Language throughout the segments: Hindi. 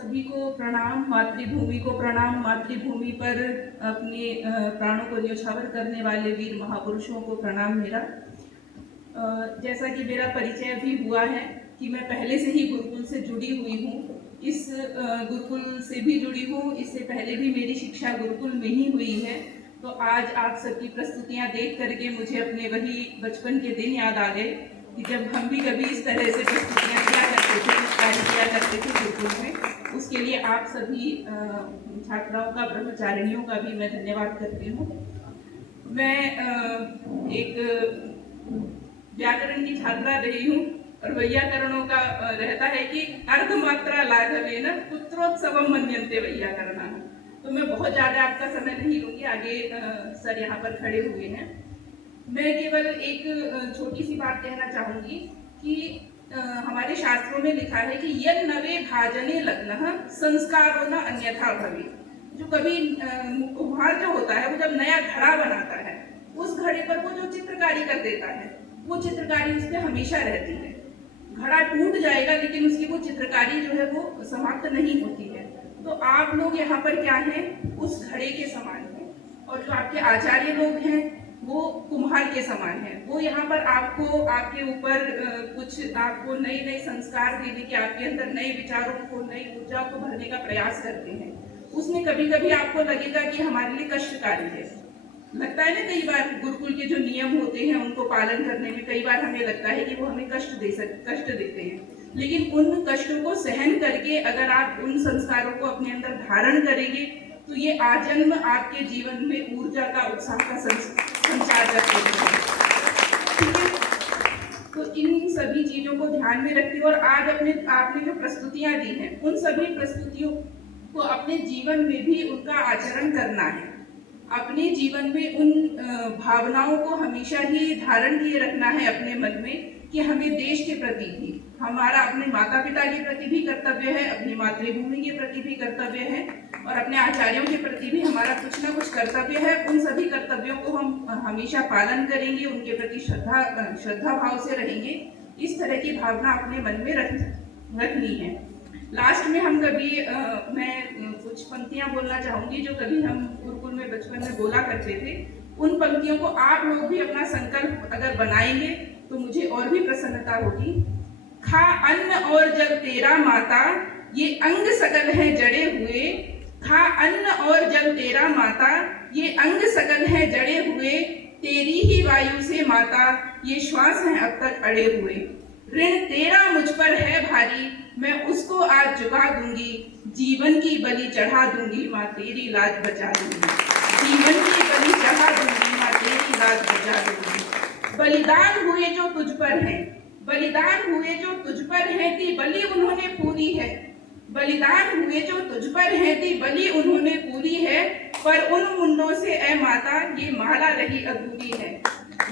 सभी को प्रणाम, मातृभूमि को प्रणाम। मातृभूमि पर अपने प्राणों को न्यौछावर करने वाले वीर महापुरुषों को प्रणाम मेरा। जैसा कि मेरा परिचय भी हुआ है कि मैं पहले से ही गुरुकुल से जुड़ी हुई हूँ, इस गुरुकुल से भी जुड़ी हूँ। इससे पहले भी मेरी शिक्षा गुरुकुल में ही हुई है। तो आज आप सबकी प्रस्तुतियाँ देख करके मुझे अपने वही बचपन के दिन याद आ गए कि जब हम भी कभी इस तरह से प्रस्तुतियाँ किया करते थे, कार्य किया करते थे गुरुकुल में। उसके लिए आप सभी छात्राओं का, ब्रह्मचारिणियों का भी मैं धन्यवाद करती हूँ। मैं एक व्याकरण की छात्रा रही हूँ और वैयाकरणों का रहता है कि अर्धमात्रा लाघवेन पुत्रोत्सवम मन्यन्ते वैयाकरणाः। तो मैं बहुत ज़्यादा आपका समय नहीं लूँगी, आगे सर यहाँ पर खड़े हुए हैं। मैं केवल एक छोटी सी बात कहना चाहूँगी कि हमारे शास्त्रों में लिखा है कि यन नवे भाजने लग्नः संस्कारो न अन्यथा भवेत्। जो कभी कुम्हार जो होता है, वो जब नया घड़ा बनाता है, उस घड़े पर वो जो चित्रकारी कर देता है, वो चित्रकारी उस पर हमेशा रहती है। घड़ा टूट जाएगा लेकिन उसकी वो चित्रकारी जो है वो समाप्त नहीं होती है। तो आप लोग यहाँ पर क्या हैं, उस घड़े के समान हैं, और जो आपके आचार्य लोग हैं वो कुम्हार के समान है। वो यहाँ पर आपको, आपके ऊपर कुछ आपको नए नए संस्कार देने के, आपके अंदर नए विचारों को, नई ऊर्जा को भरने का प्रयास करते हैं। उसमें कभी कभी आपको लगेगा कि हमारे लिए कष्टकारी है। लगता है ना, कई बार गुरुकुल के जो नियम होते हैं उनको पालन करने में कई बार हमें लगता है कि वो हमें कष्ट देते हैं। लेकिन उन कष्टों को सहन करके अगर आप उन संस्कारों को अपने अंदर धारण करेंगे तो ये आजन्म आपके जीवन में ऊर्जा का, उत्साह का संचार करते हैं। ठीक है, तो इन सभी चीजों को ध्यान में रखते और आज आपने जो प्रस्तुतियां दी हैं, उन सभी प्रस्तुतियों को अपने जीवन में भी उनका आचरण करना है। अपने जीवन में उन भावनाओं को हमेशा ही धारण किए रखना है अपने मन में कि हमें देश के प्रति भी, हमारा अपने माता पिता के प्रति भी कर्तव्य है, अपनी मातृभूमि के प्रति भी कर्तव्य है, और अपने आचार्यों के प्रति भी हमारा कुछ ना कुछ कर्तव्य है। उन सभी कर्तव्यों को हम हमेशा पालन करेंगे, उनके प्रति श्रद्धा भाव से रहेंगे। इस तरह की भावना अपने मन में रखनी है। लास्ट में हम कभी मैं कुछ पंक्तियां बोलना चाहूंगी जो कभी हम गुरुकुल में बचपन में बोला करते थे। उन पंक्तियों को आप लोग भी अपना संकल्प अगर बनाएंगे तो मुझे और भी प्रसन्नता होगी। खा अन्न और जल तेरा माता, ये अंग सकल है जड़े हुए। खा अन्न और जल तेरा माता, ये अंग सकल है जड़े हुए। तेरी ही वायु से माता, ये श्वास हैं अब तक अड़े हुए। ऋण तेरा मुझ पर है भारी, मैं उसको आज चुका दूंगी। जीवन की बलि चढ़ा दूंगी, माँ तेरी लाज बचा दूंगी। जीवन की बलि चढ़ा दूंगी, माँ तेरी लाज बचा दूंगी। बलिदान हुए जो तुझ पर हैं, बलिदान हुए जो तुझ पर हैं, ती बलि उन्होंने पूरी है। बलिदान हुए जो तुझ पर हैं, ती बलि उन्होंने पूरी है। पर उन मुंडों से ऐ माता, ये माला रही अधूरी है।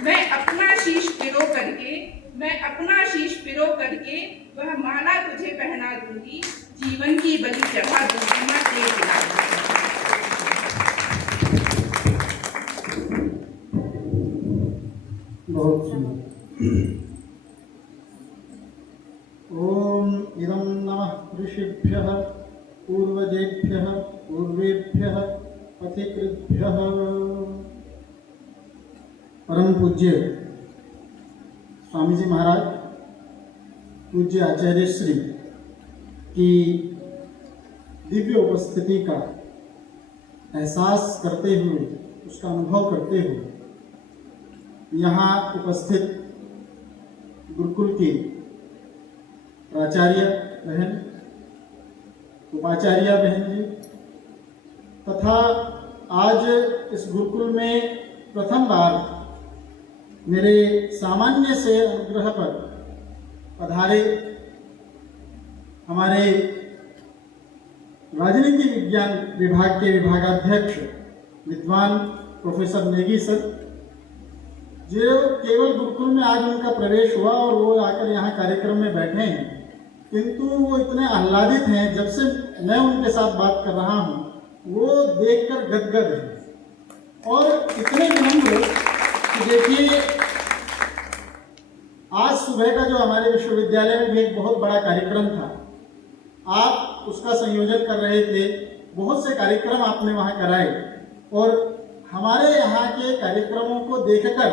मैं अपना शीश पिरो करके, मैं अपना शीश पिरो करके वह माला तुझे पहना दूंगी। जीवन की बलि चढ़ा दूंगी, मैं तेरी लाज। बहुत सुंदर। ओम इदं नमः ऋषिभ्यः पूर्वजेभ्यः पूर्वेभ्यः पथिकृभ्यः। परम पूज्य स्वामी जी महाराज, पूज्य आचार्य श्री की दिव्य उपस्थिति का एहसास करते हुए, उसका अनुभव करते हुए यहाँ उपस्थित गुरुकुल की प्राचार्य बहन, उपाचार्य बहन जी तथा आज इस गुरुकुल में प्रथम बार मेरे सामान्य से अनुग्रह पर पधारे हमारे राजनीति विज्ञान विभाग के विभागाध्यक्ष विद्वान प्रोफेसर नेगी सर, जो केवल गुरुकुल में आज उनका प्रवेश हुआ और वो आकर यहाँ कार्यक्रम में बैठे हैं, किंतु वो इतने आह्लादित हैं जब से मैं उनके साथ बात कर रहा हूँ, वो देखकर गदगद है और इतने विनम्र कि देखिए आज सुबह का जो हमारे विश्वविद्यालय में भी एक बहुत बड़ा कार्यक्रम था, आप उसका संयोजन कर रहे थे, बहुत से कार्यक्रम आपने वहाँ कराए और हमारे यहाँ के कार्यक्रमों को देखकर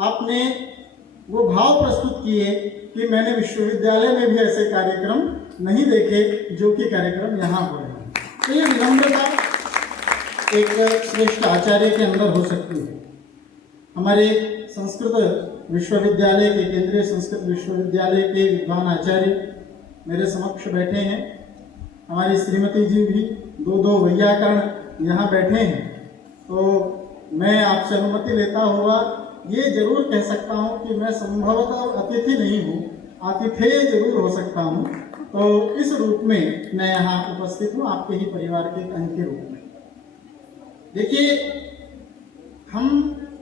आपने वो भाव प्रस्तुत किए कि मैंने विश्वविद्यालय में भी ऐसे कार्यक्रम नहीं देखे जो कि कार्यक्रम यहाँ हो रहे हैं। तो ये विनम्रता एक श्रेष्ठ आचार्य के अंदर हो सकती है। हमारे संस्कृत विश्वविद्यालय के, केंद्रीय संस्कृत विश्वविद्यालय के विद्वान आचार्य मेरे समक्ष बैठे हैं। हमारी श्रीमती जी भी दो वैयाकरण यहाँ बैठे हैं। तो मैं आपसे अनुमति लेता हुआ ये जरूर कह सकता हूँ कि मैं संभवतः अतिथि नहीं हूँ, आतिथेय जरूर हो सकता हूँ। तो इस रूप में मैं यहाँ उपस्थित हूँ, आपके ही परिवार के एक अंग के रूप में। देखिए, हम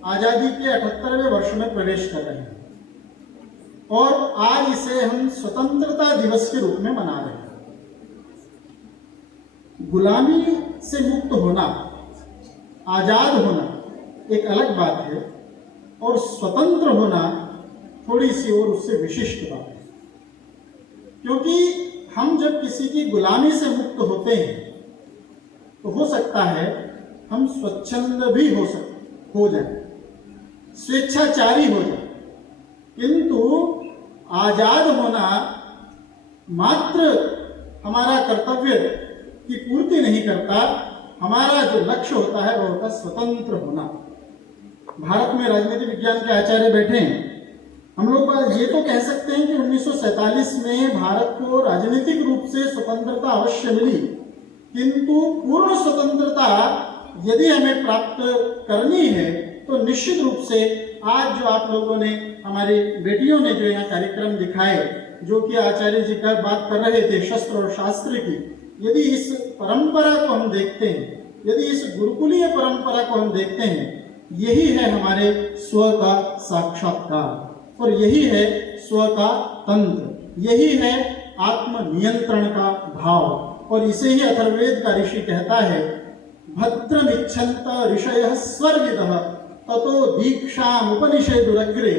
आज़ादी के 78वें वर्ष में प्रवेश कर रहे हैं और आज इसे हम स्वतंत्रता दिवस के रूप में मना रहे हैं। गुलामी से मुक्त होना, आजाद होना एक अलग बात है और स्वतंत्र होना थोड़ी सी और उससे विशिष्ट बात है। क्योंकि हम जब किसी की गुलामी से मुक्त होते हैं तो हो सकता है हम स्वच्छंद भी हो जाए, स्वेच्छाचारी हो जाए, किंतु आजाद होना मात्र हमारा कर्तव्य की पूर्ति नहीं करता। हमारा जो लक्ष्य होता है वो होता है स्वतंत्र होना। भारत में राजनीति विज्ञान के आचार्य बैठे हैं। हम लोग ये तो कह सकते हैं कि 1947 में भारत को राजनीतिक रूप से स्वतंत्रता अवश्य मिली, किंतु पूर्ण स्वतंत्रता यदि हमें प्राप्त करनी है तो निश्चित रूप से आज जो आप लोगों ने, हमारी बेटियों ने जो यहाँ कार्यक्रम दिखाए, जो कि आचार्य जी का बात कर रहे थे शस्त्र और शास्त्र की, यदि इस परंपरा को हम देखते हैं, यदि इस गुरुकुलीय परंपरा को हम देखते हैं, यही है हमारे स्व का साक्षात्कार और यही है स्व का तंत्र, यही है आत्म नियंत्रण का भाव। और इसे ही अथर्ववेद का ऋषि कहता है, भद्रमिच्छन्त ऋषयः स्वर्विदः ततो दीक्षाम् उपनिषेदुरग्रे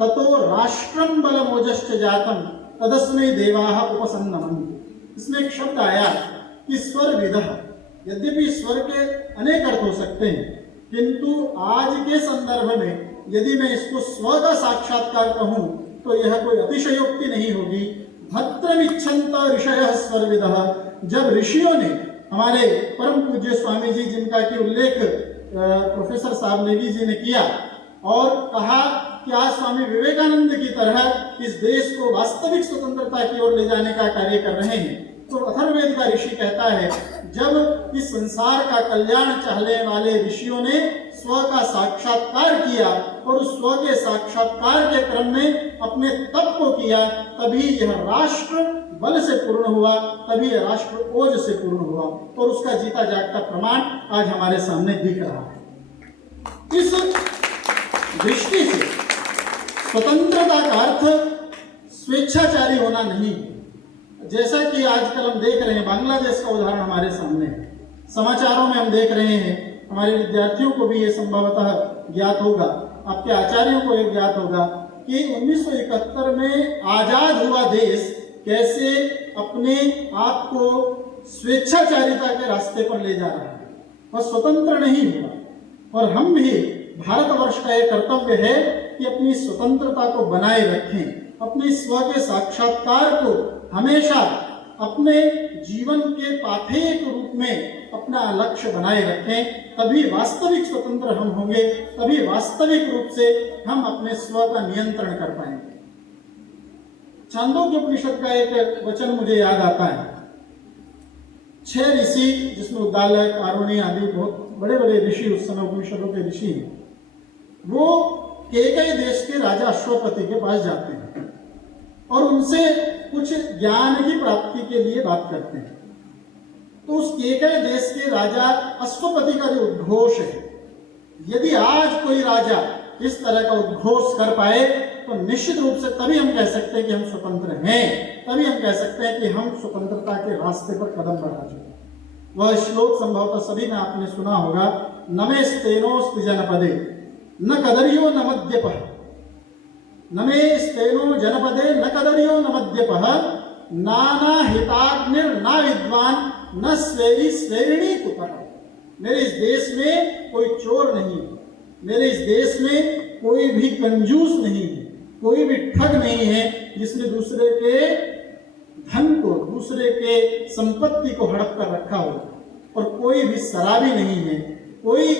ततो राष्ट्रं बलमोजश्च जातं तदस्मै देवाः उपसन्नमन्ति। इसमें एक शब्द आया कि स्वरविदः। यद्यपि स्वर के अनेक अर्थ हो सकते हैं, किंतु आज के संदर्भ में यदि मैं इसको स्व का साक्षात्कार कहूँ तो यह कोई अतिशयोक्ति नहीं होगी। भद्रमिच्छन्त ऋषयः स्वर्विदः। जब ऋषियों ने, हमारे परम पूज्य स्वामी जी जिनका कि उल्लेख प्रोफेसर साहब नेगी जी ने किया और कहा कि आज स्वामी विवेकानंद की तरह इस देश को वास्तविक स्वतंत्रता की ओर ले जाने का कार्य कर रहे हैं, तो अथर्ववेद का ऋषि कहता है, जब इस संसार का कल्याण चाहने वाले ऋषियों ने स्व का साक्षात्कार किया और उस स्व के साक्षात्कार के क्रम में अपने तप को किया, तभी यह राष्ट्र बल से पूर्ण हुआ, तभी यह राष्ट्र ओज से पूर्ण हुआ और उसका जीता जागता प्रमाण आज हमारे सामने दिख रहा है। इस दृष्टि से स्वतंत्रता का अर्थ स्वेच्छाचारी होना नहीं। जैसा कि आजकल हम देख रहे हैं, बांग्लादेश का उदाहरण हमारे सामने है, समाचारों में हम देख रहे हैं, हमारे विद्यार्थियों को भी ये संभवतः ज्ञात होगा, आपके आचार्यों को ये ज्ञात होगा कि 1971 में आजाद हुआ देश कैसे अपने आप को स्वेच्छाचारिता के रास्ते पर ले जा रहा है और स्वतंत्र नहीं हुआ। और हम भी, भारतवर्ष का एक कर्तव्य है कि अपनी स्वतंत्रता को बनाए रखें, अपनी स्व के साक्षात्कार को हमेशा अपने जीवन के पाथेय के रूप में अपना लक्ष्य बनाए रखें, तभी वास्तविक स्वतंत्र हम होंगे, तभी वास्तविक रूप से हम अपने स्व का नियंत्रण कर पाएंगे। छांदोग्य उपनिषद का एक वचन मुझे याद आता है। 6 ऋषि, जिसमें उद्दालक, आरुणि आदि बहुत बड़े बड़े ऋषि उस समय उपनिषदों के ऋषि हैं, वो केकई देश के राजा अश्वपति के पास जाते हैं और उनसे कुछ ज्ञान की प्राप्ति के लिए बात करते हैं। तो उस केकई देश के राजा अश्वपति का जो उद्घोष है, यदि आज कोई राजा इस तरह का उद्घोष कर पाए तो निश्चित रूप से तभी हम कह सकते हैं कि हम स्वतंत्र हैं, तभी हम कह सकते हैं कि हम स्वतंत्रता के रास्ते पर कदम बढ़ा चुके। वह श्लोक संभवतः सभी ने आपने सुना होगा, नमेस्तेनोस्ति जनपदे न कदर्यो न मद्यपः, नमेस्तेनो जनपदे न कदर्यो न मद्यपः नाना हिताग्निर ना विद्वान न स्वेरी स्वेरिणी कुतः। मेरे इस देश में कोई चोर नहीं है, मेरे इस देश में कोई भी कंजूस नहीं है, कोई भी ठग नहीं है जिसने दूसरे के धन को, दूसरे के संपत्ति को हड़प कर रखा हो, और कोई भी शराबी नहीं है, कोई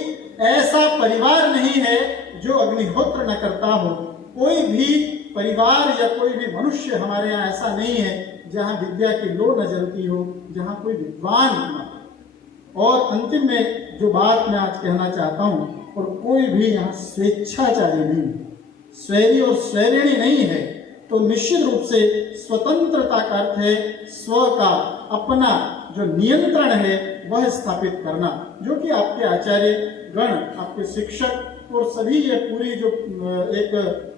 ऐसा परिवार नहीं है जो अग्निहोत्र न करता हो, कोई भी परिवार या कोई भी मनुष्य हमारे यहाँ ऐसा नहीं है जहाँ विद्या की लो न जलती हो, जहाँ कोई विद्वान न हो। और अंतिम में जो बात मैं आज कहना चाहता हूँ, और कोई भी यहाँ स्वेच्छाचारी नहीं है, स्वैरी और स्वैरिणी नहीं है, तो निश्चित रूप से स्वतंत्रता का अर्थ है स्व का, अपना जो नियंत्रण है वह स्थापित करना, जो कि आपके आचार्य गण, आपके शिक्षक और सभी ये पूरी जो एक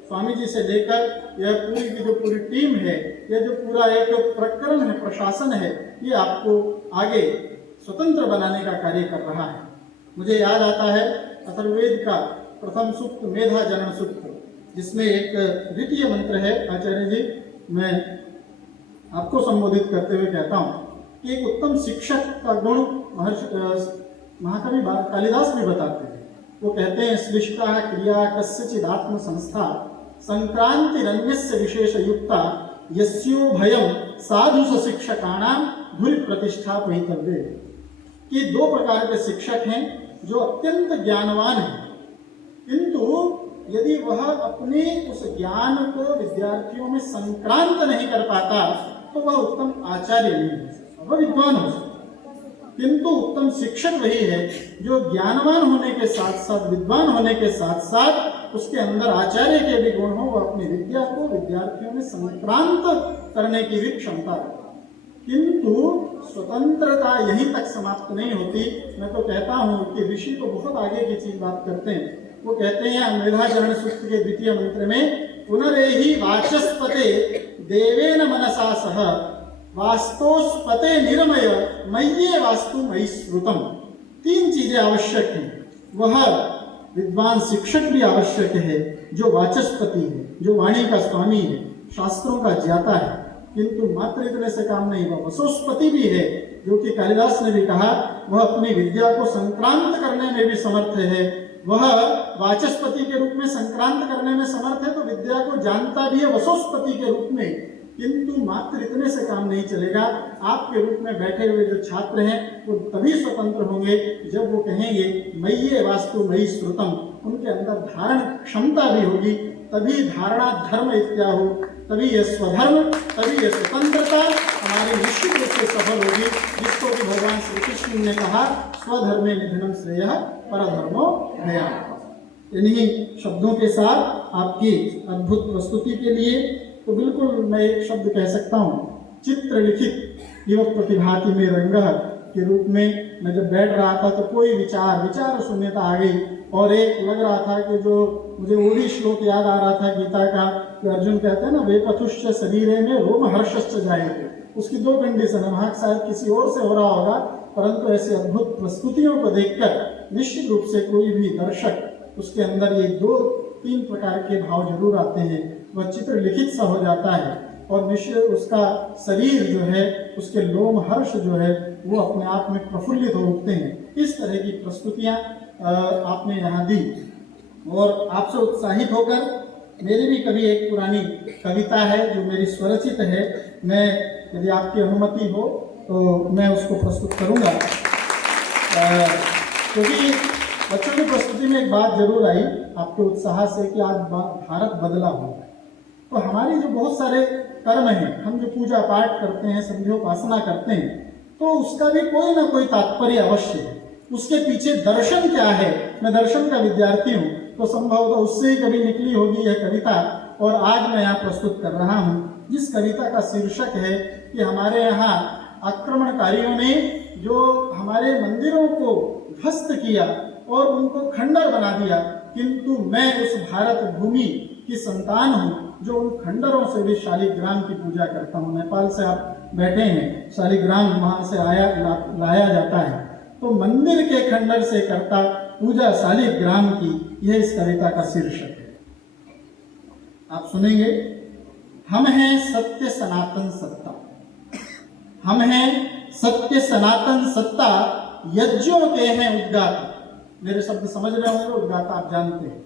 स्वामी जी से लेकर यह पूरी की जो पूरी टीम है, यह जो पूरा एक प्रकरण है, प्रशासन है, ये आपको आगे स्वतंत्र बनाने का कार्य कर रहा है। मुझे याद आता है अथर्ववेद का प्रथम सूक्त मेधा जनन सूक्त, जिसमें एक द्वितीय मंत्र है। आचार्य जी, मैं आपको संबोधित करते हुए कहता हूँ कि एक उत्तम शिक्षक का गुण महाकवि कालिदास भी बताते हैं। वो कहते हैं, श्लिष्टा क्रिया कस्यचिद आत्म संस्था संक्रांति रण्यस्य विशेष युक्ता यस्यो भयम साधु शिक्षकाणाम धुरि प्रतिष्ठा पहितव्ये। कि दो प्रकार के शिक्षक हैं जो अत्यंत ज्ञानवान हैं, किंतु यदि वह अपने उस ज्ञान को विद्यार्थियों में संक्रांत नहीं कर पाता तो वह उत्तम आचार्य नहीं हो सकता, वह विद्वान हो सकता। किंतु उत्तम शिक्षक वही है जो ज्ञानवान होने के साथ साथ, विद्वान होने के साथ साथ उसके अंदर आचार्य के भी गुण हो, वह अपनी विद्या को विद्यार्थियों में संक्रांत करने की भी क्षमता रखता। किंतु स्वतंत्रता यहीं तक समाप्त नहीं होती। मैं तो कहता हूँ कि ऋषि तो बहुत आगे की चीज बात करते हैं। वो कहते हैं मेधाचरण सूक्त के द्वितीय मंत्र में, पुनरेहि वाचस्पते देवेन मनसा सह वास्तोस्पते निरमय मय्ये वास्तु मयि श्रुतम। तीन चीजें आवश्यक हैं। वह विद्वान शिक्षक भी आवश्यक है जो वाचस्पति है, जो वाणी का स्वामी है, शास्त्रों का ज्ञाता है। किंतु मात्र इतने से काम नहीं, वह वसोस्पति भी है, जो कि कालिदास ने भी कहा, वह अपनी विद्या को संक्रांत करने में भी समर्थ है। वह वाचस्पति के रूप में संक्रांत करने में समर्थ है, तो विद्या को जानता भी है वसोस्पति के रूप में। किंतु मात्र इतने से काम नहीं चलेगा। आपके रूप में बैठे हुए जो छात्र हैं वो तभी स्वतंत्र होंगे जब वो कहेंगे मय्ये वास्तु मयि श्रुतम। उनके अंदर धारण क्षमता भी होगी, तभी धारणा धर्म इत्याहु, तभी यह स्वधर्म, तभी यह स्वतंत्रता हमारी निश्चित रूप से सफल होगी, जिसको कि भगवान श्री कृष्ण ने कहा, स्वधर्मे निधनम श्रेयः परधर्मो भयावहः। इन्हीं शब्दों के साथ आपकी अद्भुत प्रस्तुति के लिए तो बिल्कुल मैं एक शब्द कह सकता हूँ, चित्र लिखित युवक प्रतिभाति में रंगः के रूप में मैं जब बैठ रहा था तो कोई विचार शून्यता आ गई, और एक लग रहा था कि जो मुझे वो भी श्लोक याद आ रहा था गीता का, कि अर्जुन कहते हैं ना, वेपथुश्च शरीरे में रोम हर्षश्च जायते। उसकी दो कंडीशन है, वहाँ शायद किसी और से हो रहा होगा, परंतु ऐसी अद्भुत प्रस्तुतियों को देखकर निश्चित रूप से कोई भी दर्शक उसके अंदर ये दो तीन प्रकार के भाव जरूर आते हैं। वह चित्र लिखित सा हो जाता है, और निश्चित उसका शरीर जो है, उसके लोम हर्ष जो है वो अपने आप में प्रफुल्लित हो उठते हैं। इस तरह की प्रस्तुतियाँ आपने यहाँ दी, और आपसे उत्साहित होकर मेरी भी कभी एक पुरानी कविता है जो मेरी स्वरचित है, मैं यदि आपकी अनुमति हो तो मैं उसको प्रस्तुत करूँगा। क्योंकि बच्चों की प्रस्तुति में एक बात जरूर आई आपके उत्साह से कि आज भारत बदला हुआ है। तो हमारी जो बहुत सारे कर्म हैं, हम जो पूजा पाठ करते हैं, संध्योपासना करते हैं, तो उसका भी कोई ना कोई तात्पर्य अवश्य है। उसके पीछे दर्शन क्या है? मैं दर्शन का विद्यार्थी हूँ, तो संभवतः उससे ही कभी निकली होगी यह कविता, और आज मैं यहाँ प्रस्तुत कर रहा हूँ, जिस कविता का शीर्षक है कि हमारे यहाँ आक्रमणकारियों ने जो हमारे मंदिरों को ध्वस्त किया और उनको खंडर बना दिया, किंतु मैं उस भारत भूमि की संतान हूँ जो उन खंडरों से भी शालिग्राम की पूजा करता हूँ। नेपाल से आप बैठे हैं, शालिग्राम वहाँ से लाया जाता है, तो मंदिर के खंडर से करता पूजा शालिग्राम की, यह इस कविता का शीर्षक है। आप सुनेंगे। हम हैं सत्य सनातन सत्ता, हम हैं सत्य सनातन सत्ता, यज्ञों के हैं उद्गाता। मेरे शब्द समझ रहे होंगे, उद्गाता आप जानते हैं।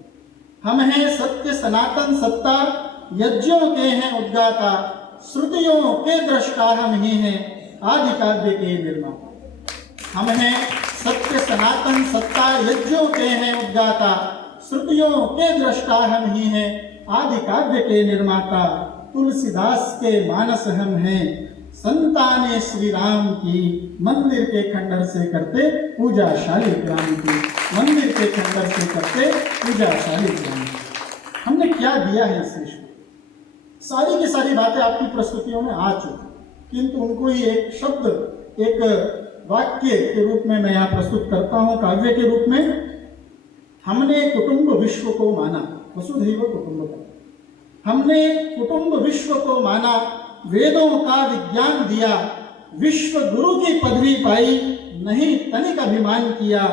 हम हैं सत्य सनातन सत्ता, यज्ञों के हैं उद्गाता, श्रुतियों के दृष्टा हम ही हैं, आदि काव्य के निर्माता। हम हैं सत्य सनातन सत्ता, यज्ञों के हैं उद्गाता, श्रुतियों के दृष्टा हम ही हैं, आदि काव्य के निर्माता। तुलसीदास के मानस हम हैं, संताने श्री राम की, मंदिर के खंडर से करते पूजा शालिग्राम की, मंदिर के खंडर से करते पूजा शालिग्राम की। हमने क्या दिया है इस विश्व को? सारी की सारी बातें आपकी प्रस्तुतियों में आ चुकी, किंतु उनको ही एक शब्द, एक वाक्य के रूप में मैं यहाँ प्रस्तुत करता हूँ, काव्य के रूप में। हमने कुटुंब विश्व को माना, वसुधैव कुटुंबकम। हमने कुटुंब विश्व को माना, वेदों का विज्ञान दिया, विश्व गुरु की पदवी पाई, नहीं तनिक अभिमान किया।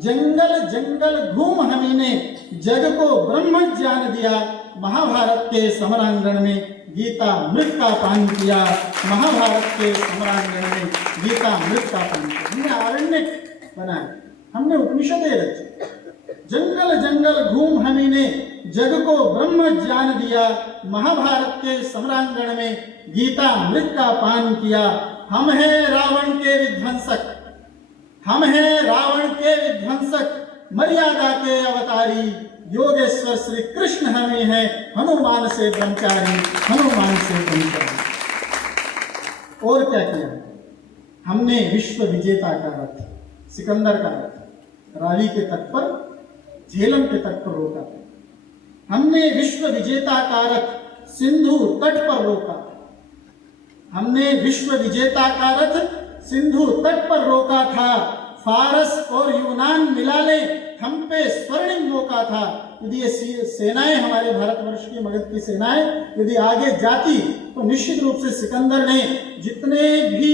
जंगल जंगल घूम हमी ने, जग को ब्रह्म ज्ञान दिया, महाभारत के समरांगण में गीता मृत का पान किया, महाभारत के समरांगण में गीता मृत का पान किया। हमने आरण्यक बनाया, हमने उपनिषदें रची। जंगल जंगल घूम हमी ने, जग को ब्रह्म ज्ञान दिया, महाभारत के समरांगण में गीता मृत का पान किया। हम हैं रावण के विध्वंसक, हम हैं रावण के विध्वंसक, मर्यादा के अवतारी, योगेश्वर श्री कृष्ण हमें हैं, हनुमान से ब्रह्मचारी, हनुमान से ब्रह्मचारी। और क्या किया? हमने विश्व विजेता का रथ, सिकंदर का रथ, रावी के तट पर, झेलम के तट पर रोका। हमने विश्व विजेता का रथ सिंधु तट पर रोका। हमने विश्व विजेता का रथ सिंधु तट पर रोका था। फारस और यूनान मिला ले, हम पे स्वर्णिम मौका था। यदि ये सेनाएं, हमारे भारतवर्ष की मगध की सेनाएं यदि आगे जाती, तो निश्चित रूप से सिकंदर ने जितने भी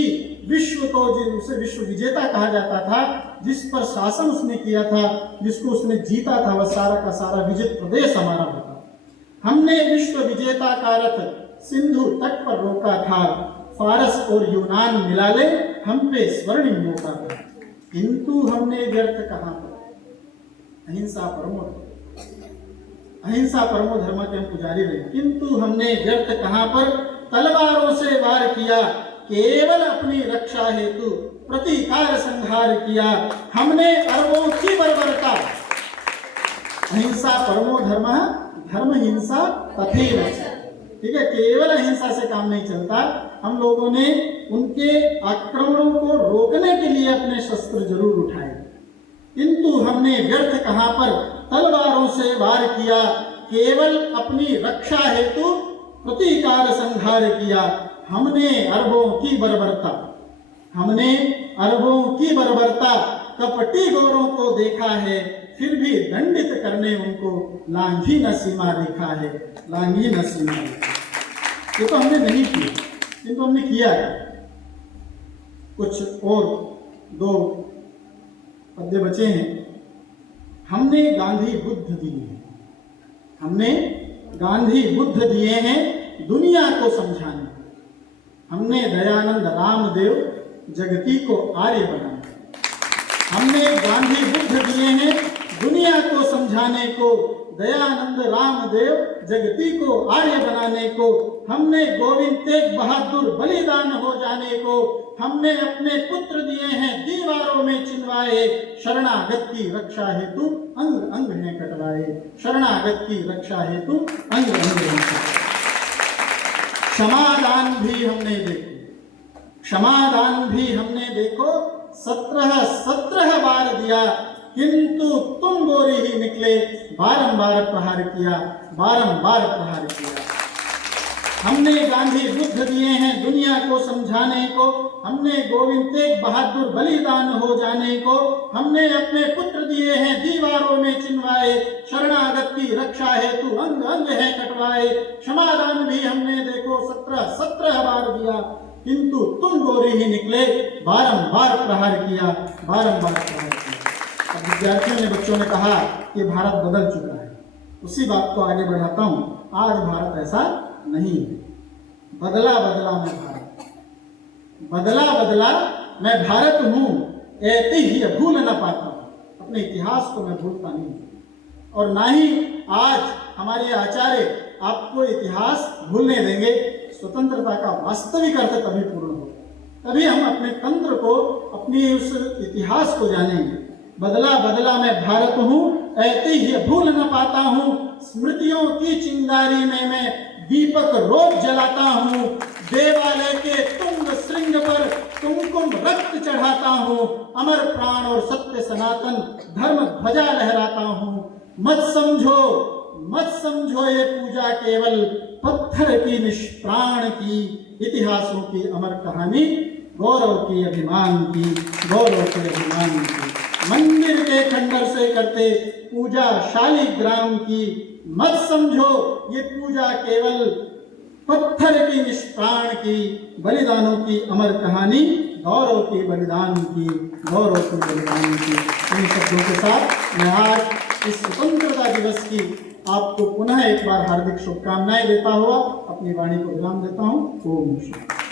विश्व को, जिसे विश्व विजेता कहा जाता था, जिस पर शासन उसने किया था, जिसको उसने जीता था, वह सारा का सारा विजित प्रदेश हमारा होता। हमने विश्व विजेता का रथ सिंधु तट पर रोका था। फारस और यूनान मिला ले, हम पे स्वर्णिम मौका था। किंतु हमने व्यर्थ कहाँ पर? अहिंसा परमो धर्म, अहिंसा परमो धर्म के हम पुजारी रहे, किंतु हमने व्यर्थ कहाँ पर? तलवारों से वार किया, केवल अपनी रक्षा हेतु प्रतिकार संहार किया। हमने अरबों की बर्बरता, अहिंसा परमो धर्म, धर्म हिंसा तथैव। ठीक है, केवल अहिंसा से काम नहीं चलता। हम लोगों ने उनके आक्रमणों को रोकने के लिए अपने शस्त्र जरूर उठाए, किंतु हमने व्यर्थ कहाँ पर? तलवारों से वार किया, केवल अपनी रक्षा हेतु प्रतिकार संहार किया। हमने अरबों की बर्बरता, हमने अरबों की बर्बरता, कपटी गोरों को देखा है, फिर भी दंडित करने उनको लांघी न सीमा देखा है, लांघी न सीमा देखा। ये तो हमने नहीं किया, किंतु हमने किया है। कुछ और दो पद्य बचे हैं। हमने गांधी बुद्ध दिए हैं, हमने गांधी बुद्ध दिए हैं दुनिया को समझाने। हमने दयानंद रामदेव जगती को आर्य बनाना। हमने गांधी बुद्ध दिए हैं दुनिया को समझाने को, दयानंद रामदेव जगती को आर्य बनाने को। हमने गोविंद तेग बहादुर बलिदान हो जाने को। हमने अपने पुत्र दिए हैं दीवारों में चिनवाए, शरणागत की रक्षा हेतु अंग अंग हैं कटवाए, शरणागत की रक्षा हेतु अंग अंग हैं कटवाए। क्षमादान भी हमने देखो, क्षमादान भी हमने देखो, 17 बार दिया, किंतु तुम गोरे ही निकले, बारंबार प्रहार किया, बारंबार प्रहार किया। हमने गांधी बुद्ध दिए हैं दुनिया को समझाने को। हमने गोविंद तेग बहादुर बलिदान हो जाने को। हमने अपने पुत्र दिए हैं दीवारों में चिनवाए, शरणागत की रक्षा हेतु अंग अंग है कटवाए। क्षमादान भी हमने देखो 17 बार दिया, किंतु तुम गोरे ही निकले, बारंबार प्रहार किया, बारंबार प्रहार किया। अब विद्यार्थियों ने, बच्चों ने कहा कि भारत बदल चुका है, उसी बात को आगे बढ़ाता हूँ। आज भारत ऐसा नहीं है, बदला बदला में भारत। बदला बदला मैं भारत हूँ, ऐतिह्य भूल न पाता। अपने इतिहास को मैं भूलता नहीं, और ना ही आज हमारे आचार्य आपको इतिहास भूलने देंगे। स्वतंत्रता का वास्तविक अर्थ तभी पूर्ण हो, तभी हम अपने तंत्र को, अपनी उस इतिहास को जानेंगे। बदला बदला मैं भारत हूँ, ऐतिह्य भूल न पाता हूँ। स्मृतियों की चिंगारी में मैं दीपक रोज जलाता हूँ। देवालय के तुंग श्रृंग पर कुमकुम रक्त चढ़ाता हूँ। अमर प्राण और सत्य सनातन धर्म ध्वजा लहराता हूँ। मत समझो ये पूजा केवल पत्थर की निष्प्राण की, इतिहासों की अमर कहानी, गौरव की अभिमान की, गौरव के अभिमान की। मंदिर के खंडर से करते पूजा शालिग्राम की, मत समझो ये पूजा केवल पत्थर की निष्प्राण की, बलिदानों की अमर कहानी, गौरव की बलिदान की, गौरव की बलिदान की। इन शब्दों के साथ मैं आज इस स्वतंत्रता दिवस की आपको पुनः एक बार हार्दिक शुभकामनाएं देता हुआ अपनी वाणी को विराम देता हूँ। ओम शांति।